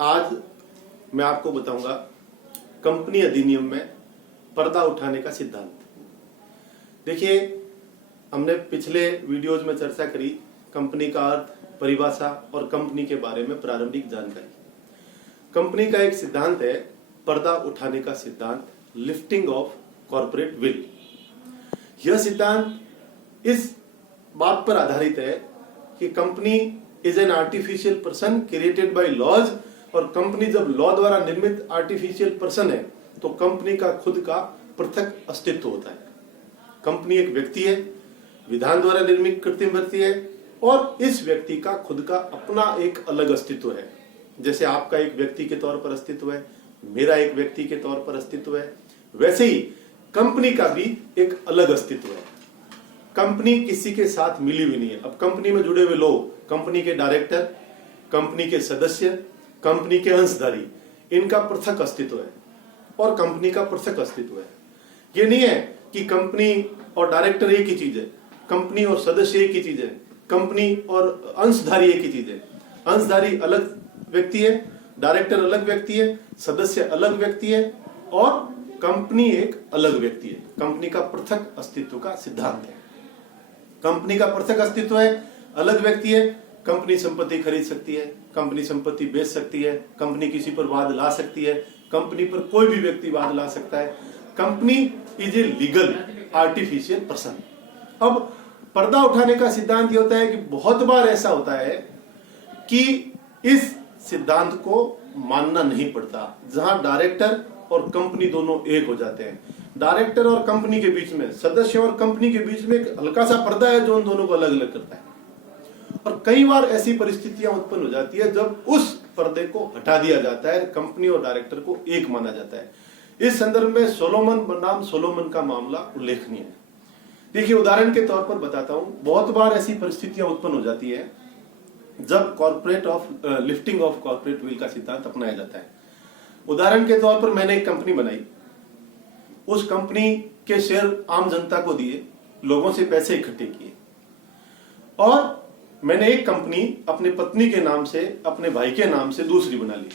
आज मैं आपको बताऊंगा कंपनी अधिनियम में पर्दा उठाने का सिद्धांत। देखिए, हमने पिछले वीडियोज में चर्चा करी कंपनी का अर्थ, परिभाषा और कंपनी के बारे में प्रारंभिक जानकारी। कंपनी का एक सिद्धांत है पर्दा उठाने का सिद्धांत, लिफ्टिंग ऑफ कॉर्पोरेट विल। यह सिद्धांत इस बात पर आधारित है कि company is an artificial person created by laws, और कंपनी जब लॉ द्वारा निर्मित आर्टिफिशियल पर्सन है तो कंपनी का खुद का पृथक अस्तित्व होता है। कंपनी एक व्यक्ति है, विधान द्वारा निर्मित कृत्रिम व्यक्ति है, और इस व्यक्ति का खुद का अपना एक अलग अस्तित्व है। जैसे आपका एक व्यक्ति के तौर पर अस्तित्व है, मेरा एक व्यक्ति के तौर पर अस्तित्व है, वैसे ही कंपनी का भी एक अलग अस्तित्व है। कंपनी किसी के साथ मिली हुई नहीं है। अब कंपनी में जुड़े हुए लोग, कंपनी के डायरेक्टर, कंपनी के सदस्य, कंपनी के अंशधारी, इनका पृथक अस्तित्व है और कंपनी का पृथक अस्तित्व है। ये नहीं है कि कंपनी और डायरेक्टर एक ही चीज है, कंपनी और सदस्य एक ही चीज है, कंपनी और अंशधारी एक ही चीज है। अंशधारी अलग व्यक्ति है, डायरेक्टर अलग व्यक्ति है, सदस्य अलग व्यक्ति है, और कंपनी एक अलग व्यक्ति है। कंपनी का पृथक अस्तित्व का सिद्धांत है। कंपनी का पृथक अस्तित्व है, अलग व्यक्ति है। कंपनी संपत्ति खरीद सकती है, कंपनी संपत्ति बेच सकती है, कंपनी किसी पर वाद ला सकती है, कंपनी पर कोई भी व्यक्ति वाद ला सकता है। Company is a legal artificial person. अब पर्दा उठाने का सिद्धांत ये होता है कि बहुत बार ऐसा होता है कि इस सिद्धांत को मानना नहीं पड़ता, जहां डायरेक्टर और कंपनी दोनों एक हो जाते हैं। डायरेक्टर और कंपनी के बीच में, सदस्य और कंपनी के बीच में एक हल्का सा पर्दा है जो उन दोनों को अलग अलग करता है। और कई बार ऐसी परिस्थितियां उत्पन्न हो जाती है जब उस पर्दे को हटा दिया जाता है, कंपनी और डायरेक्टर को एक माना जाता है। इस संदर्भ में सोलोमन बनाम सोलोमन का मामला उल्लेखनीय है। देखिए, उदाहरण के तौर पर बताता हूं, बहुत बार ऐसी परिस्थितियां उत्पन्न हो जाती है जब लिफ्टिंग ऑफ कॉर्पोरेट विल का सिद्धांत अपनाया जाता है। उदाहरण के तौर पर मैंने एक कंपनी बनाई, उस कंपनी के शेयर आम जनता को दिए, लोगों से पैसे इकट्ठे किए, और मैंने एक कंपनी अपने पत्नी के नाम से, अपने भाई के नाम से दूसरी बना ली।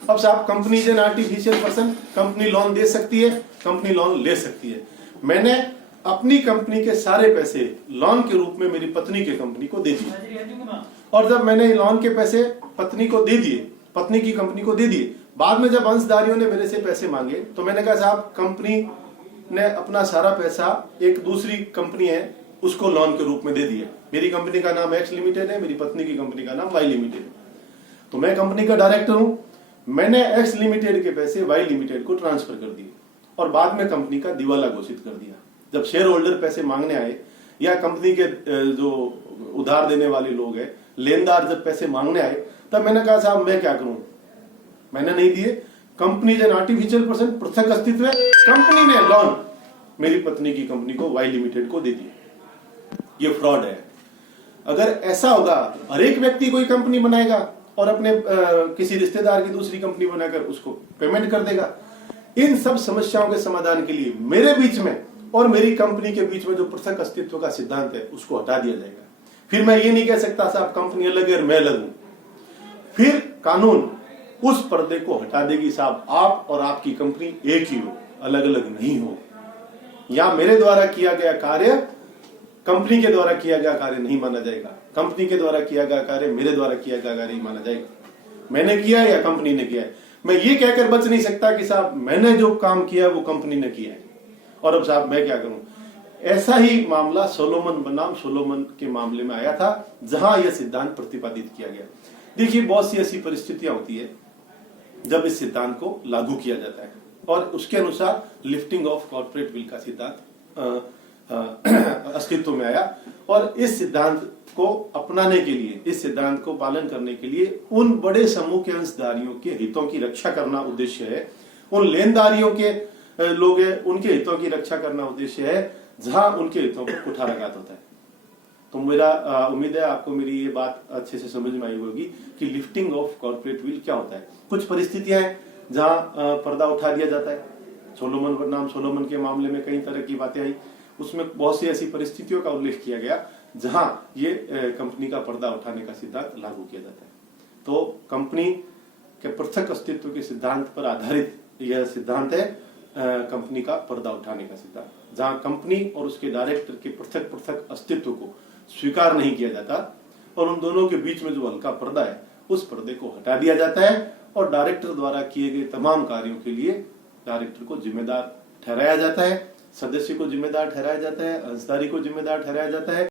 अब साहब, company is an artificial person, company loan दे सकती है, कंपनी लोन ले सकती है। मैंने अपनी कंपनी के सारे पैसे लोन के रूप में मेरी पत्नी के कंपनी को दे दिए, और जब मैंने लोन के पैसे पत्नी को दे दिए, पत्नी की कंपनी को दे दिए, बाद में जब अंशधारियों ने मेरे से पैसे मांगे तो मैंने कहा साहब, कंपनी ने अपना सारा पैसा एक दूसरी कंपनी है उसको लोन के रूप में दे दिया। मेरी कंपनी का नाम एक्स लिमिटेड है, मेरी पत्नी की कंपनी का नाम वाई लिमिटेड है। तो मैं कंपनी का डायरेक्टर हूं, मैंने एक्स लिमिटेड के पैसे वाई लिमिटेड को ट्रांसफर कर दिए और बाद में कंपनी का दिवाला घोषित कर दिया। जब शेयर होल्डर पैसे मांगने आए या कंपनी के जो उधार देने वाले लोग हैं, लेनदार जब पैसे मांगने आए, तब मैंने कहा साहब मैं क्या करूं, मैंने नहीं दिए। कंपनी जो आर्टिफिशियल पर्सन, पृथक अस्तित्व है, कंपनी ने लोन मेरी पत्नी की कंपनी को वाई लिमिटेड को दे दिया। ये फ्रॉड है। अगर ऐसा होगा, हर एक व्यक्ति कोई कंपनी बनाएगा और अपने किसी रिश्तेदार की दूसरी कंपनी बनाकर उसको पेमेंट कर देगा। इन सब समस्याओं के समाधान के लिए मेरे बीच में और मेरी कंपनी के बीच में जो पृथक अस्तित्व का सिद्धांत है उसको हटा दिया जाएगा। फिर मैं ये नहीं कह सकता साहब कंपनी अलग है और मैं अलग हूं। फिर कानून उस पर्दे को हटा देगी, साहब आप और आपकी कंपनी एक ही हो, अलग अलग नहीं हो। या मेरे द्वारा किया गया कार्य कंपनी के द्वारा किया गया कार्य नहीं माना जाएगा, कंपनी के द्वारा किया गया कार्य मेरे द्वारा किया गया कार्य नहीं माना जाएगा। मैंने किया है या कंपनी ने किया है, मैं ये कहकर बच नहीं सकता कि साहब मैंने जो काम किया वो कंपनी ने किया है और अब साहब मैं क्या करूं। ऐसा ही मामला सोलोमन बनाम सोलोमन के मामले में आया था, जहां यह सिद्धांत प्रतिपादित किया गया। देखिए, बहुत सी ऐसी परिस्थितियां होती है जब इस सिद्धांत को लागू किया जाता है और उसके अनुसार लिफ्टिंग ऑफ कॉर्पोरेट विल का सिद्धांत अस्तित्व में आया। और इस सिद्धांत को अपनाने के लिए, इस सिद्धांत को पालन करने के लिए उन बड़े समूह के अंशधारियों के हितों की रक्षा करना उद्देश्य है, उन लेनदारियों के लोग हैं उनके हितों की रक्षा करना उद्देश्य है, जहां उनके हितों पर कुठाराघात होता है। तो मेरा उम्मीद है आपको मेरी ये बात अच्छे से समझ में आई होगी कि लिफ्टिंग ऑफ कॉर्पोरेट विल क्या होता है। कुछ परिस्थितियां हैं जहां पर्दा उठा दिया जाता है। सोलोमन बनाम सोलोमन के मामले में कई तरह की बातें आई, उसमें बहुत सी ऐसी परिस्थितियों का उल्लेख किया गया जहां ये कंपनी का पर्दा उठाने का सिद्धांत लागू किया जाता है। तो कंपनी के पृथक अस्तित्व के सिद्धांत पर आधारित यह सिद्धांत है कंपनी का पर्दा उठाने का सिद्धांत, जहां कंपनी और उसके डायरेक्टर के पृथक पृथक अस्तित्व को स्वीकार नहीं किया जाता और उन दोनों के बीच में जो हल्का पर्दा है उस पर्दे को हटा दिया जाता है और डायरेक्टर द्वारा किए गए तमाम कार्यों के लिए डायरेक्टर को जिम्मेदार ठहराया जाता है, सदस्य को जिम्मेदार ठहराया जाता है, अंशधारी को जिम्मेदार ठहराया जाता है